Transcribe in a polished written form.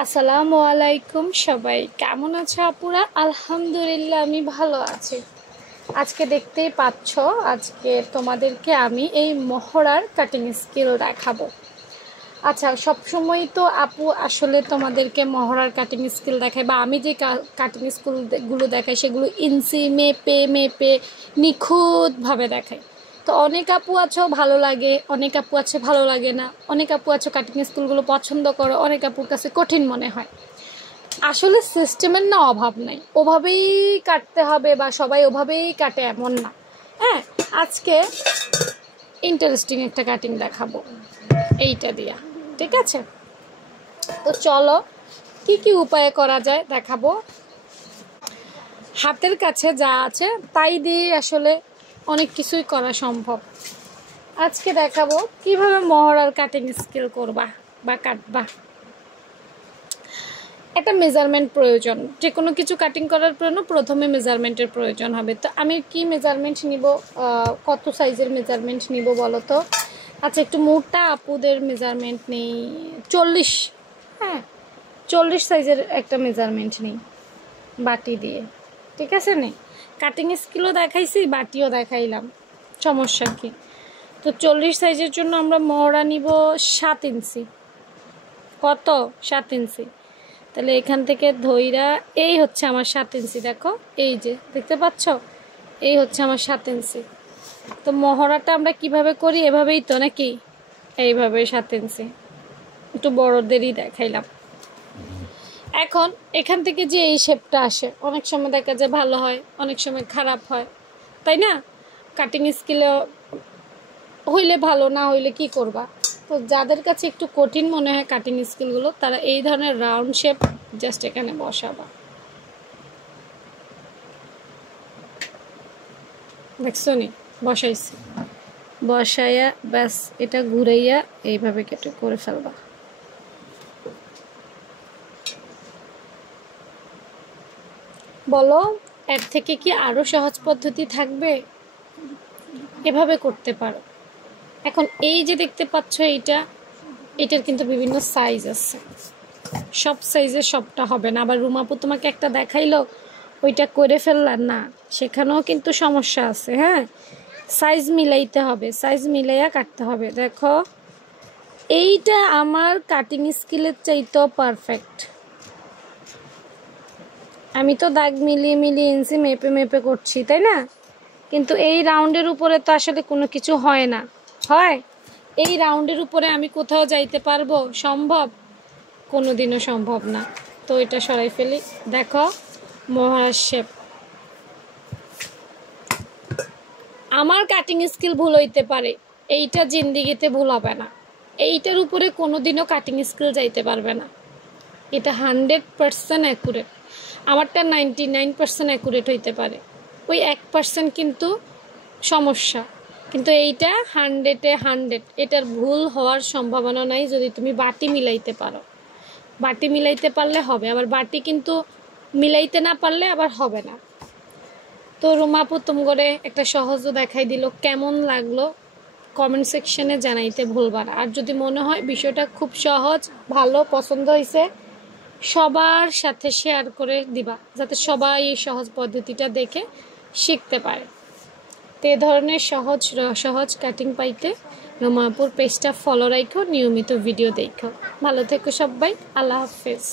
আসসালামু আলাইকুম সবাই, কেমন আছো আপুরা? আলহামদুলিল্লাহ আমি ভালো আছি। আজকে দেখতেই পাচ্ছ, আজকে তোমাদেরকে আমি এই মহড়ার কাটিং স্কিল দেখাবো। আচ্ছা, সবসময় তো আপু আসলে তোমাদেরকে মহড়ার কাটিং স্কিল দেখায়, বা আমি যে কাটিং স্কিলগুলো দেখাই সেগুলো ইঞ্চি মেপে মেপে নিখুঁতভাবে দেখাই। তো অনেক আপু আছো ভালো লাগে, অনেক আপু আছে ভালো লাগে না, অনেক আপু আছো কাটিং স্কিলগুলো পছন্দ করো, অনেক আপুর কাছে কঠিন মনে হয়। আসলে সিস্টেমের না অভাব নাই, ওভাবেই কাটতে হবে বা সবাই ওভাবেই কাটে এমন না। হ্যাঁ, আজকে ইন্টারেস্টিং একটা কাটিং দেখাবো এইটা দিয়া, ঠিক আছে? তো চলো কি কি উপায়ে করা যায় দেখাবো। হাতের কাছে যা আছে তাই দিয়ে আসলে অনেক কিছুই করা সম্ভব। আজকে দেখাবো কিভাবে মহড়ার কাটিং স্কিল করবা বা কাটবা। একটা মেজারমেন্ট প্রয়োজন, যে কোনো কিছু কাটিং করার জন্য প্রথমে মেজারমেন্টের প্রয়োজন হবে। তো আমি কি মেজারমেন্ট নিব, কত সাইজের মেজারমেন্ট নিব বলো তো? আচ্ছা, একটু মোটা আপুদের মেজারমেন্ট নেই, 40, হ্যাঁ 40 সাইজের একটা মেজারমেন্ট নেই বাটি দিয়ে, ঠিক আছে? নেই, কাটিং স্কিলও দেখাইছি, বাটিও দেখাইলাম, সমস্যা কি? তো 40 সাইজের জন্য আমরা মহড়া নিব 7 ইঞ্চি। কত? 7 ইঞ্চি। তাহলে এখান থেকে ধইরা এই হচ্ছে আমার 7 ইঞ্চি, দেখো এই যে দেখতে পাচ্ছ, এই হচ্ছে আমার 7 ইঞ্চি। তো মহড়াটা আমরা কিভাবে করি? এভাবেই তো নাকি? এইভাবে 7 ইঞ্চি, একটু বড়দেরই দেখাইলাম। এখন এখান থেকে যে এই শেপটা আসে, অনেক সময় দেখা যায় ভালো হয়, অনেক সময় খারাপ হয়, তাই না? কাটিং স্কিলে হইলে ভালো, না হইলে কি করবা? তো যাদের কাছে একটু কঠিন মনে হয় কাটিং স্কিলগুলো, তারা এই ধরনের রাউন্ড শেপ জাস্ট এখানে বসাবা, দেখছো নি? বসাইছি, বসাইয়া ব্যাস এটা ঘুরাইয়া এইভাবে কেটে করে ফেলবা। বলো, এর থেকে কি আরো সহজ পদ্ধতি থাকবে? এভাবে করতে পারো। এখন এই যে দেখতে পাচ্ছ এটার কিন্তু বিভিন্ন সাইজ আছে, সব সাইজের সবটা হবে না। আবার রুমাপু তোমাকে একটা দেখাইলো, ওইটা করে ফেললাম না, সেখানেও কিন্তু সমস্যা আছে। হ্যাঁ, সাইজ মিলাইতে হবে, সাইজ মিলাইয়া কাটতে হবে। দেখো এইটা আমার কাটিং স্কিলের চাইতেও পারফেক্ট। আমি তো দাগ মিলিয়ে মিলিয়ে ইঞ্চি মেপে মেপে করছি, তাই না? কিন্তু এই রাউন্ডের উপরে তো আসলে কোনো কিছু হয় না। হয় এই রাউন্ডের উপরে আমি কোথাও যাইতে পারবো? সম্ভব? কোনোদিনও সম্ভব না। তো এটা সরাই ফেলি। দেখো মহারাজ শেপ। আমার কাটিং স্কিল ভুল হইতে পারে, এইটা জিন্দিগিতে ভুল হবে না। এইটার উপরে কোনোদিনও কাটিং স্কিল যাইতে পারবে না। এটা 100% অ্যাকুরেট। আমারটা 99% অ্যাকুরেট হইতে পারে, ওই 1% কিন্তু সমস্যা। কিন্তু এইটা 100-এ 100, এটার ভুল হওয়ার সম্ভাবনা নাই যদি তুমি বাটি মিলাইতে পারো। বাটি মিলাইতে পারলে হবে, আবার বাটি কিন্তু মিলাইতে না পারলে আবার হবে না। তো রুমাপু করে একটা সহজও দেখাই দিল, কেমন লাগলো কমেন্ট সেকশনে জানাইতে ভুলবা না। আর যদি মনে হয় বিষয়টা খুব সহজ, ভালো, পছন্দ হয়েছে, সবার সাথে শেয়ার করে দিবা, যাতে সবাই এই সহজ পদ্ধতিটা দেখে শিখতে পারে। তো এ ধরনের সহজ সহজ কাটিং পাইতে রুমাপুর পেজটা ফলো রাখো, নিয়মিত ভিডিও দেখো। ভালো থেকো সবাই, আল্লাহ হাফেজ।